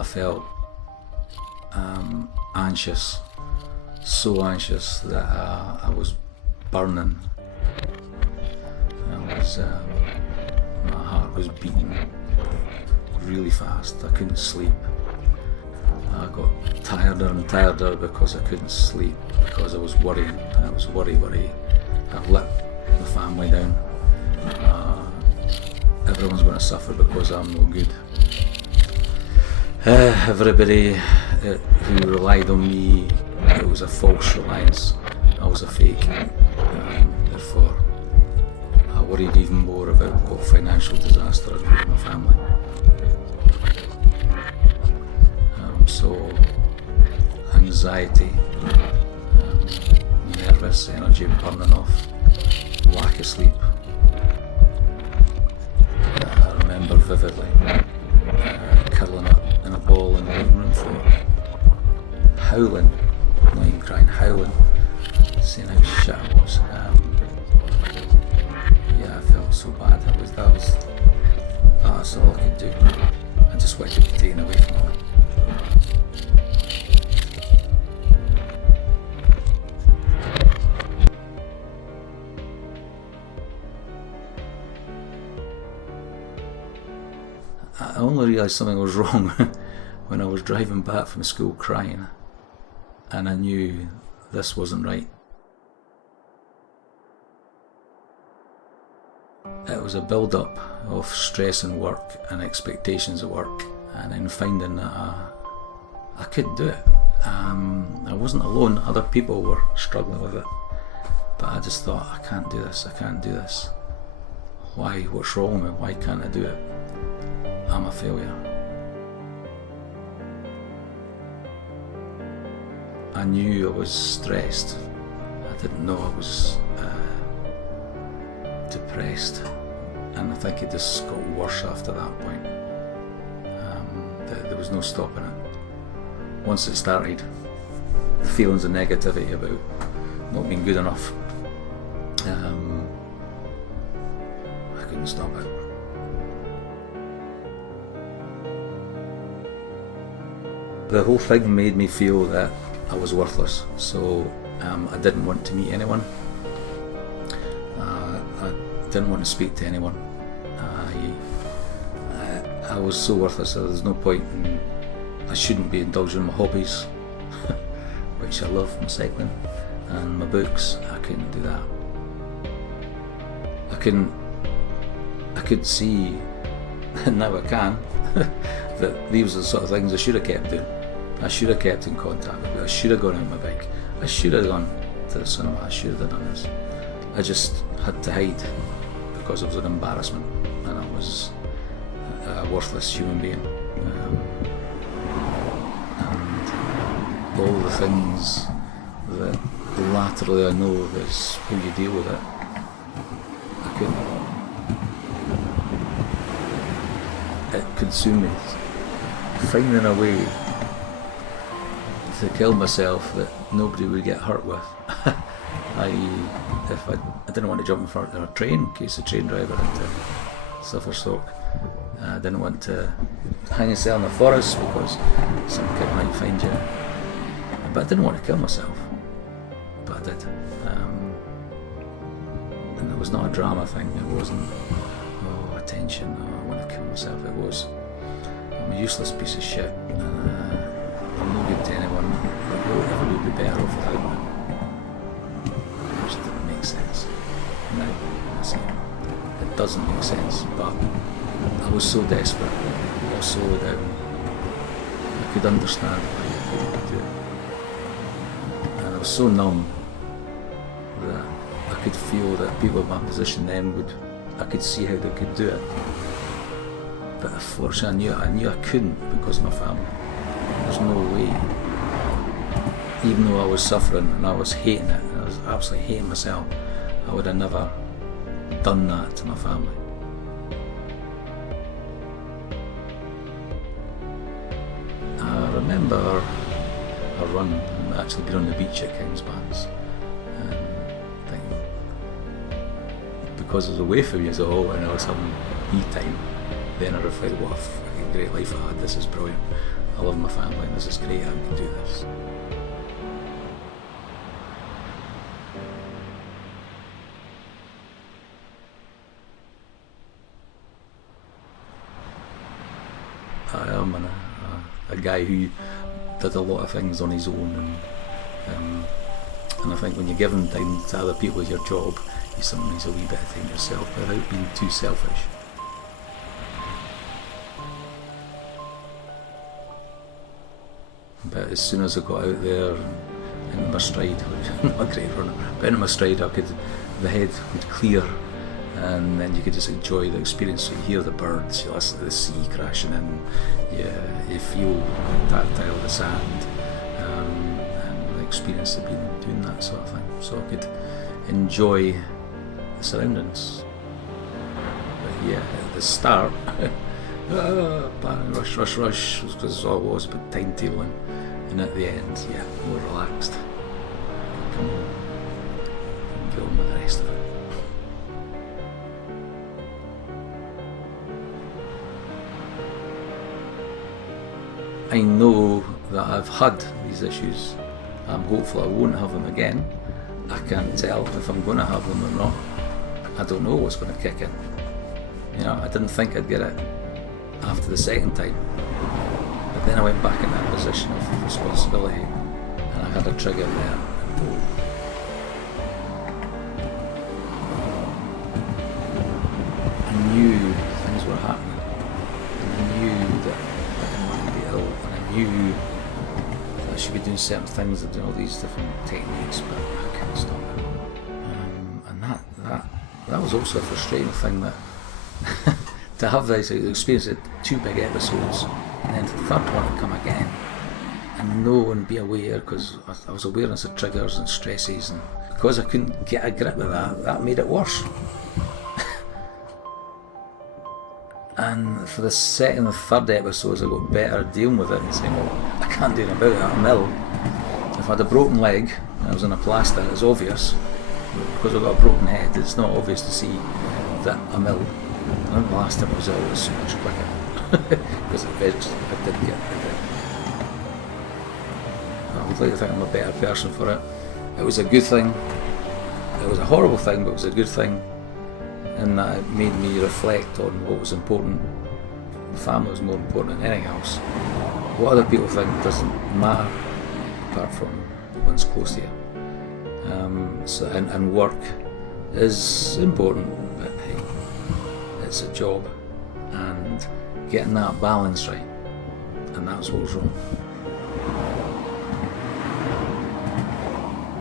I felt anxious, so anxious that I was burning. My heart was beating really fast. I couldn't sleep. I got tireder and tireder because I couldn't sleep, because I was worrying. I was worry. I've let the family down. Everyone's going to suffer because I'm no good. Everybody who relied on me, it was a false reliance. I was a fake. Therefore, I worried even more about what financial disaster I'd put my family. So, anxiety, nervous, energy burning off, lack of sleep. I remember vividly curling up in a ball in the living room floor, howling, not even crying, howling, saying how shit I was. Yeah, I felt so bad. That's all I could do. I just wanted to be taken away from it. I only realised something was wrong when I was driving back from school crying, and I knew this wasn't right. It was a build-up of stress in work and expectations of work, and then finding that I couldn't do it. I wasn't alone, other people were struggling with it, but I just thought, I can't do this. Why? What's wrong with me? Why can't I do it? I'm a failure. I knew I was stressed. I didn't know I was depressed, and I think it just got worse after that point. There was no stopping it. Once it started, the feelings of negativity about not being good enough, I couldn't stop it. The whole thing made me feel that I was worthless, so I didn't want to meet anyone. I didn't want to speak to anyone. I was so worthless that there's no point I shouldn't be indulging in my hobbies, which I love, my cycling and my books. I couldn't do that. I could see, and now I can, that these are the sort of things I should have kept doing. I should have kept in contact with you. I should have gone out on my bike. I should have gone to the cinema. I should have done this. I just had to hide because it was an embarrassment, and I was a worthless human being. And all the things that laterally I know is how you deal with it. I couldn't. It consumed me. Finding a way to kill myself that nobody would get hurt with. If I didn't want to jump in front of a train in case the train driver had to suffer stroke. I didn't want to hang yourself in the forest because some kid might find you. But I didn't want to kill myself. But I did. And it was not a drama thing. It wasn't, attention, I want to kill myself. It was, I'm a useless piece of shit. I'm no good to anyone. Everyone would be better off without me. It just didn't make sense. Now, I see it doesn't make sense, but I was so desperate, I was so down. I could understand why you could do it. And I was so numb that I could feel that people in my position then I could see how they could do it. But unfortunately I knew I couldn't because of my family. There's no way. Even though I was suffering and I was hating it, I was absolutely hating myself, I would have never done that to my family. I remember a run, and actually being on the beach at Kingsbarns, and thinking, because I was away from you all and I was having me time, then I reflect, what a fucking great life I had, this is brilliant. I love my family and this is great, I can do this. I am a guy who did a lot of things on his own, and I think when you're giving time to other people as your job, you sometimes need a wee bit of time yourself without being too selfish. But as soon as I got out there and into my stride, which not a great runner, but into my stride, the head would clear, and then you could just enjoy the experience. So you hear the birds, you listen to the sea crashing in, you feel tactile the sand, and the experience of being doing that sort of thing. So I could enjoy the surroundings. But yeah, at the start, rush, because all it was about timetabling, and at the end, yeah, more relaxed. Come home and get on with the rest of it. I know that I've had these issues. I'm hopeful I won't have them again. I can't tell if I'm going to have them or not. I don't know what's going to kick in. You know, I didn't think I'd get it after the second time, but then I went back in that position of responsibility, and I had a trigger there. I knew things were happening, and I knew that I didn't want to be ill, and I knew that I should be doing certain things and doing all these different techniques, but I couldn't stop it. And that was also a frustrating thing, that to have this experience of 2 big episodes, and then the third one to come again, and know and be aware, because I was awareness of triggers and stresses, and because I couldn't get a grip with that made it worse. And for the second and third episodes, I got better at dealing with it and saying, well, I can't do anything about it, I'm ill. If I had a broken leg and I was in a plaster, it's obvious. Because I've got a broken head, it's not obvious to see that I'm ill. I think the last time I was ill was so much quicker, because I did get it. I would like to think I'm a better person for it. It was a good thing. It was a horrible thing, but it was a good thing, in that it made me reflect on what was important. The family was more important than anything else. What other people think doesn't matter, apart from the ones close to you. And work is important, but hey, it's a job, and getting that balance right, and that was what was wrong.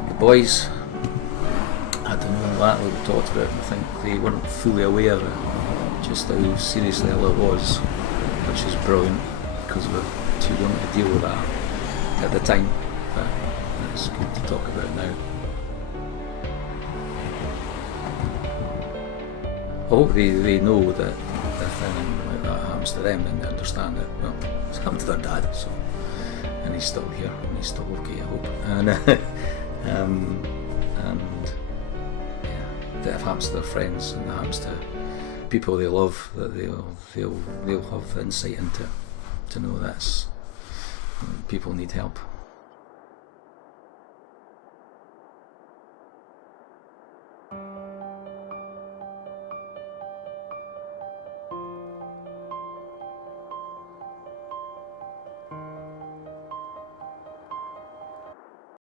The boys, I don't know exactly what we talked about, I think they weren't fully aware of just how seriously ill it was, which is brilliant, because we were too young to deal with that at the time, but it's good to talk about now. I hope they know that if anything like that happens to them, then they understand that, well, it's happened to their dad, so, and he's still here, and he's still okay, I hope. And yeah, that if it happens to their friends, and it happens to people they love, that they'll have insight into, to know that people need help.